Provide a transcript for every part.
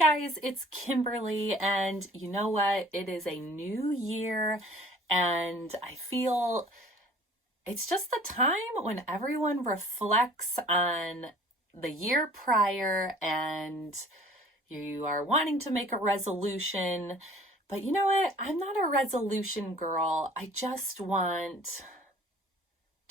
guys, it's Kimberly, and you know what? It is a new year, and I feel it's just the time when everyone reflects on the year prior and you are wanting to make a resolution. But you know what? I'm not a resolution girl. I just want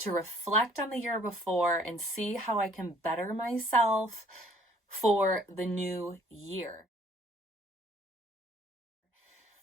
to reflect on the year before and see how I can better myself for the new year.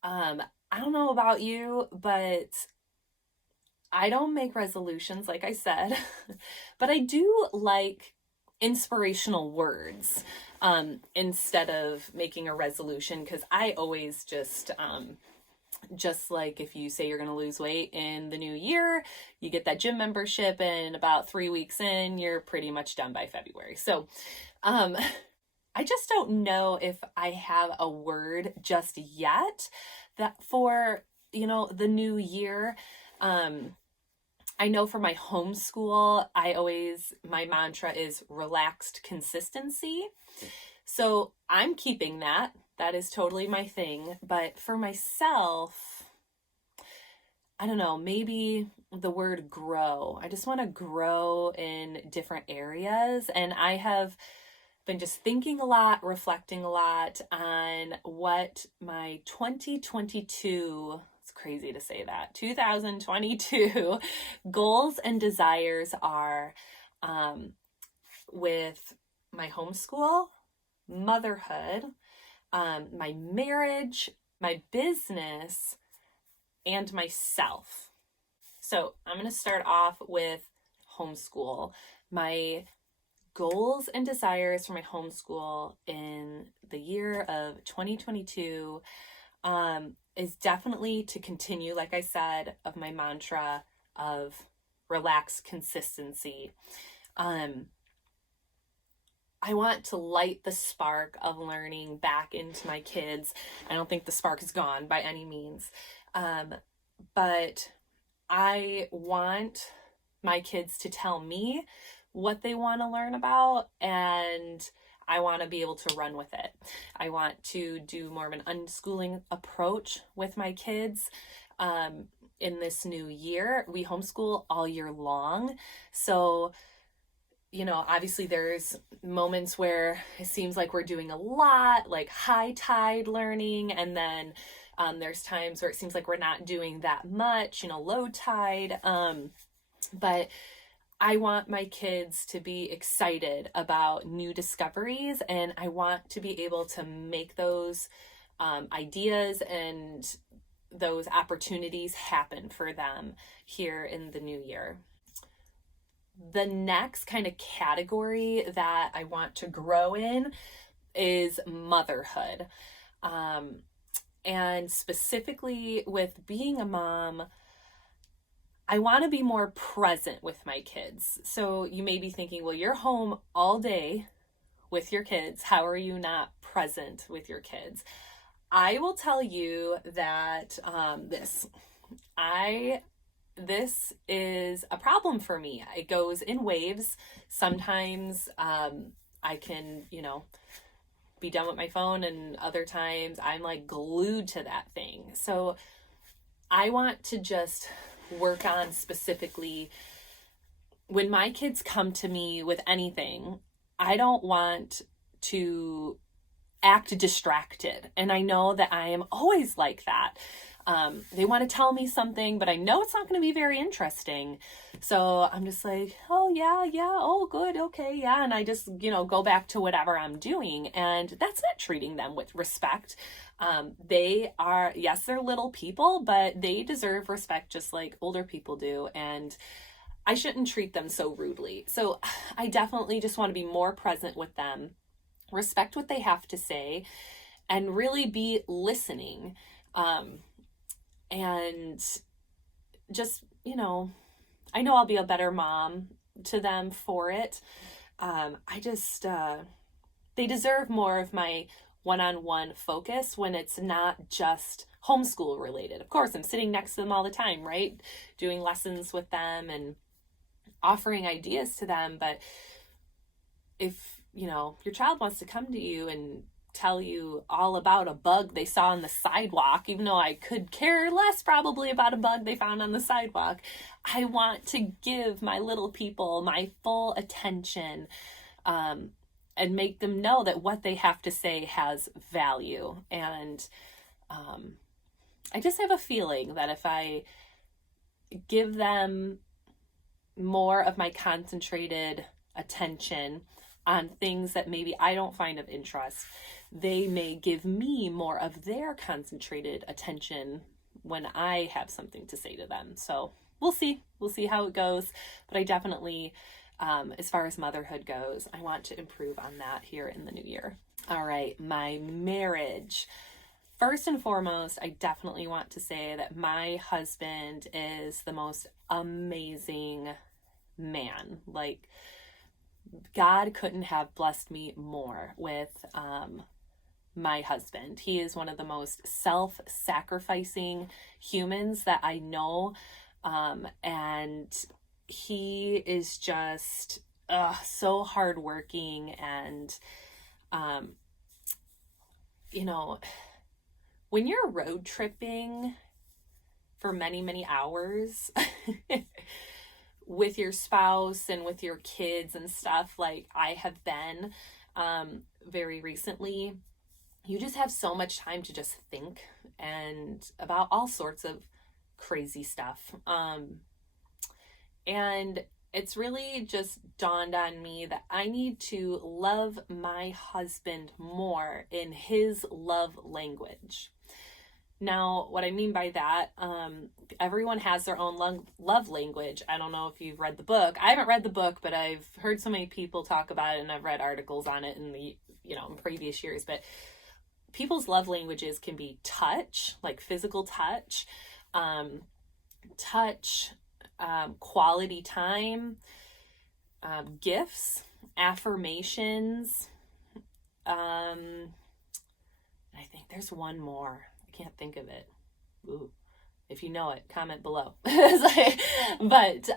I don't know about you, but I don't make resolutions, like I said, but I do like inspirational words instead of making a resolution, because I always just like if you say you're going to lose weight in the new year, you get that gym membership, and about 3 weeks in, you're pretty much done by February. So I just don't know if I have a word just yet that for, the new year. I know for my homeschool, my mantra is relaxed consistency. So I'm keeping that. That is totally my thing. But for myself, I don't know, maybe the word grow. I just want to grow in different areas. And I have been just thinking a lot, reflecting a lot on what my 2022, it's crazy to say that, 2022 goals and desires are with my homeschool, motherhood, my marriage, my business, and myself. So I'm going to start off with homeschool. My goals and desires for my homeschool in the year of 2022 is definitely to continue, like I said, of my mantra of relaxed consistency. I want to light the spark of learning back into my kids. I don't think the spark is gone by any means, but I want my kids to tell me what they want to learn about, and I want to be able to run with it. I want to do more of an unschooling approach with my kids in this new year. We homeschool all year long. So, obviously there's moments where it seems like we're doing a lot, like high tide learning, and then there's times where it seems like we're not doing that much, low tide. But I want my kids to be excited about new discoveries, and I want to be able to make those ideas and those opportunities happen for them here in the new year. The next kind of category that I want to grow in is motherhood. And specifically with being a mom, I want to be more present with my kids. So you may be thinking, well, you're home all day with your kids. How are you not present with your kids? I will tell you that this is a problem for me. It goes in waves. Sometimes I can, be done with my phone, and other times I'm like glued to that thing. So I want to just work on specifically when my kids come to me with anything, I don't want to act distracted. And I know that I am always like that. They want to tell me something, but I know it's not going to be very interesting. So I'm just like, oh yeah, oh good, okay, yeah. And I just, go back to whatever I'm doing. And that's not treating them with respect. They are, yes, they're little people, but they deserve respect just like older people do. And I shouldn't treat them so rudely. So I definitely just want to be more present with them, respect what they have to say, and really be listening. And just, I know I'll be a better mom to them for it. They deserve more of my one-on-one focus when it's not just homeschool related. Of course, I'm sitting next to them all the time, right? Doing lessons with them and offering ideas to them. But if, your child wants to come to you and tell you all about a bug they saw on the sidewalk, even though I could care less probably about a bug they found on the sidewalk. I want to give my little people my full attention, and make them know that what they have to say has value. And I just have a feeling that if I give them more of my concentrated attention on things that maybe I don't find of interest, they may give me more of their concentrated attention when I have something to say to them. So we'll see how it goes. But I definitely, as far as motherhood goes, I want to improve on that here in the new year. All right, my marriage. First and foremost, I definitely want to say that my husband is the most amazing man. Like, God couldn't have blessed me more with my husband. He is one of the most self-sacrificing humans that I know. And he is just so hardworking. And, when you're road tripping for many, many hours with your spouse and with your kids and stuff, like I have been very recently, you just have so much time to just think and about all sorts of crazy stuff. And it's really just dawned on me that I need to love my husband more in his love language. Now, what I mean by that, everyone has their own love language. I don't know if you've read the book. I haven't read the book, but I've heard so many people talk about it, and I've read articles on it in in previous years. But people's love languages can be touch, like physical touch, quality time, gifts, affirmations. I think there's one more. Can't think of it. Ooh, if you know it, comment below. But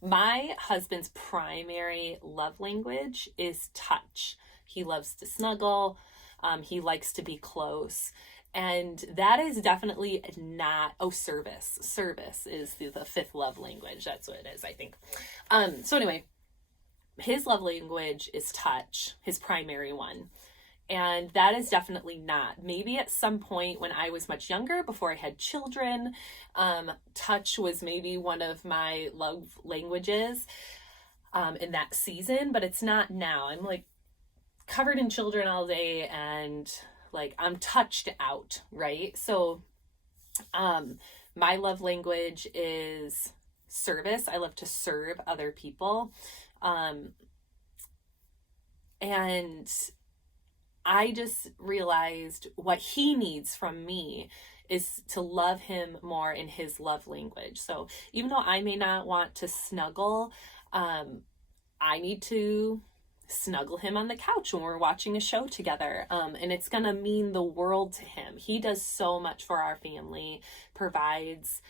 my husband's primary love language is touch. He loves to snuggle. He likes to be close. And that is definitely not, service. Service is the fifth love language. That's what it is, I think. So anyway, his love language is touch, his primary one. And that is definitely not. Maybe at some point when I was much younger, before I had children, touch was maybe one of my love languages in that season, but it's not now. I'm like covered in children all day and like I'm touched out, right? So my love language is service. I love to serve other people. And I just realized what he needs from me is to love him more in his love language. So even though I may not want to snuggle, I need to snuggle him on the couch when we're watching a show together. And it's going to mean the world to him. He does so much for our family, provides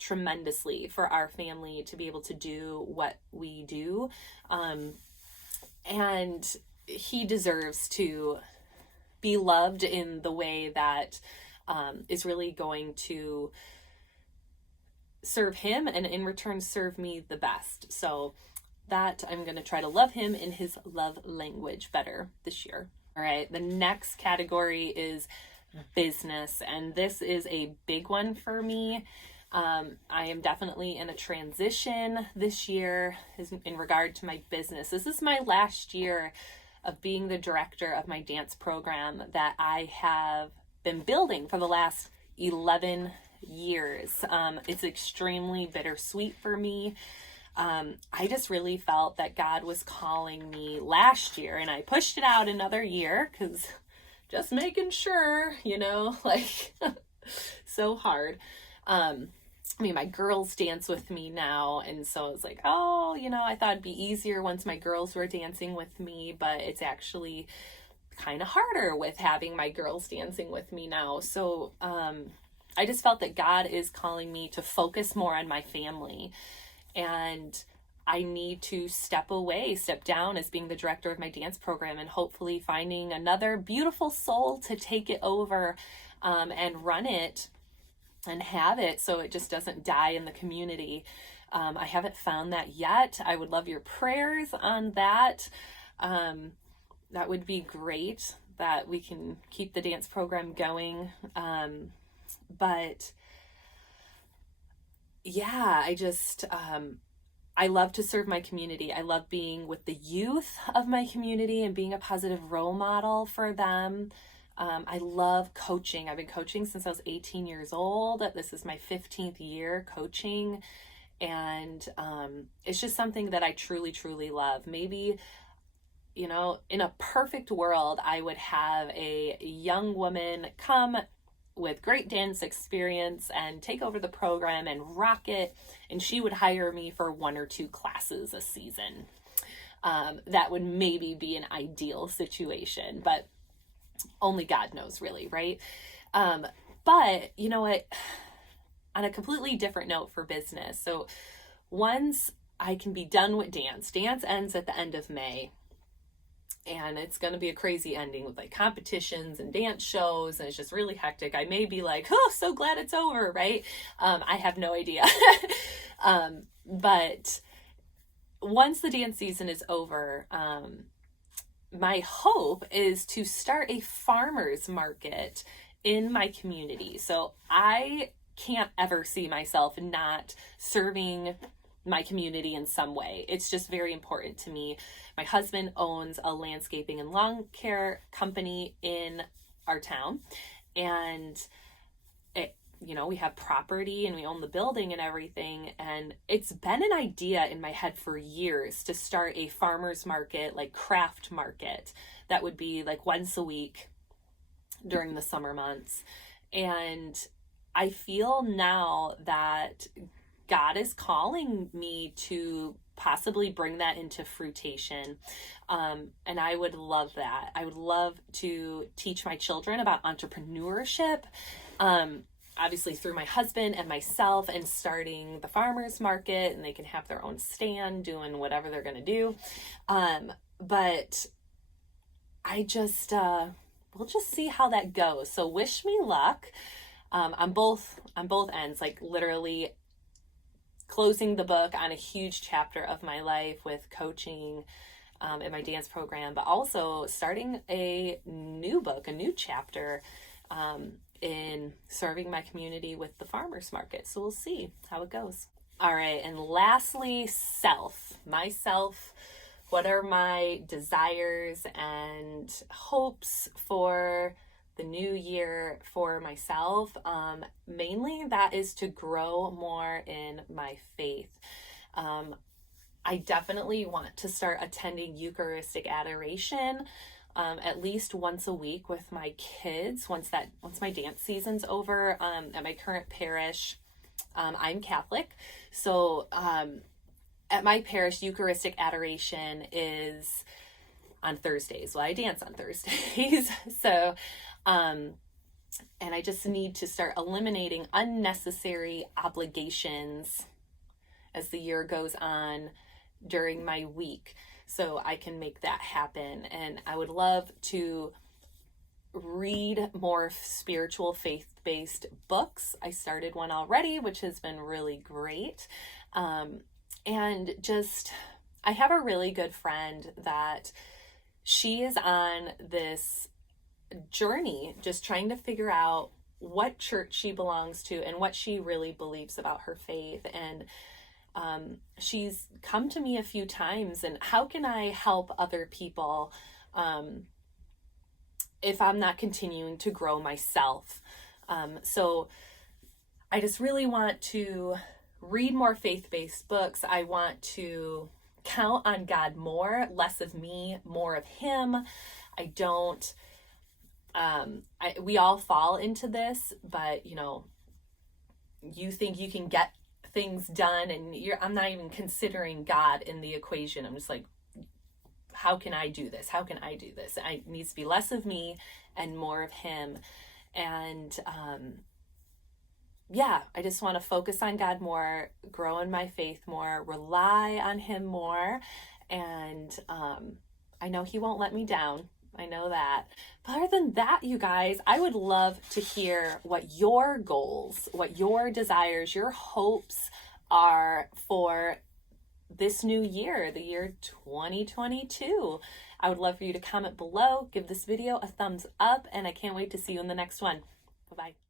tremendously for our family to be able to do what we do. And he deserves to be loved in the way that is really going to serve him and in return serve me the best. So that I'm going to try to love him in his love language better this year. All right, the next category is business, and this is a big one for me. I am definitely in a transition this year in regard to my business. This is my last year of being the director of my dance program that I have been building for the last 11 years. It's extremely bittersweet for me. I just really felt that God was calling me last year, and I pushed it out another year because just making sure, like so hard. My girls dance with me now, and so it's like, I thought it'd be easier once my girls were dancing with me, but it's actually kind of harder with having my girls dancing with me now. So I just felt that God is calling me to focus more on my family, and I need to step down as being the director of my dance program, and hopefully finding another beautiful soul to take it over and run it and have it so it just doesn't die in the community. I haven't found that yet. I would love your prayers on that. That would be great, that we can keep the dance program going. But yeah, I love to serve my community. I love being with the youth of my community and being a positive role model for them. I love coaching. I've been coaching since I was 18 years old. This is my 15th year coaching. And it's just something that I truly, truly love. Maybe, in a perfect world, I would have a young woman come with great dance experience and take over the program and rock it, and she would hire me for 1 or 2 classes a season. That would maybe be an ideal situation, but only God knows, really, right? But you know what? On a completely different note for business. So once I can be done with dance ends at the end of May. And it's going to be a crazy ending with like competitions and dance shows. And it's just really hectic. I may be like, oh, so glad it's over, right? I have no idea. But once the dance season is over, my hope is to start a farmer's market in my community. So I can't ever see myself not serving my community in some way. It's just very important to me. My husband owns a landscaping and lawn care company in our town, and we have property and we own the building and everything. And it's been an idea in my head for years to start a farmer's market, like craft market, that would be like once a week during the summer months. And I feel now that God is calling me to possibly bring that into fruition. And I would love that. I would love to teach my children about entrepreneurship, obviously through my husband and myself, and starting the farmer's market, and they can have their own stand doing whatever they're going to do. But I just, we'll just see how that goes. So wish me luck. On both ends, like literally closing the book on a huge chapter of my life with coaching in my dance program, but also starting a new book, a new chapter in serving my community with the farmers market. So we'll see how it goes. All right. And lastly, myself. What are my desires and hopes for the new year for myself? Mainly that is to grow more in my faith. I definitely want to start attending Eucharistic adoration at least once a week with my kids once my dance season's over. At my current parish, I'm Catholic, so at my parish, Eucharistic adoration is on Thursdays. Well, I dance on Thursdays. So, and I just need to start eliminating unnecessary obligations as the year goes on during my week, so I can make that happen. And I would love to read more spiritual, faith-based books. I started one already, which has been really great. And just, I have a really good friend that she is on this journey, just trying to figure out what church she belongs to and what she really believes about her faith. And she's come to me a few times, and how can I help other people if I'm not continuing to grow myself? So I just really want to read more faith-based books. I want to count on God more, less of me, more of him. We all fall into this, but you think you can get things done, and I'm not even considering God in the equation. I'm just like, how can I do this? How can I do this? It needs to be less of me and more of him. And yeah, I just want to focus on God more, grow in my faith more, rely on Him more. And I know He won't let me down. I know that. But other than that, you guys, I would love to hear what your goals, what your desires, your hopes are for this new year, the year 2022. I would love for you to comment below, give this video a thumbs up, and I can't wait to see you in the next one. Bye-bye.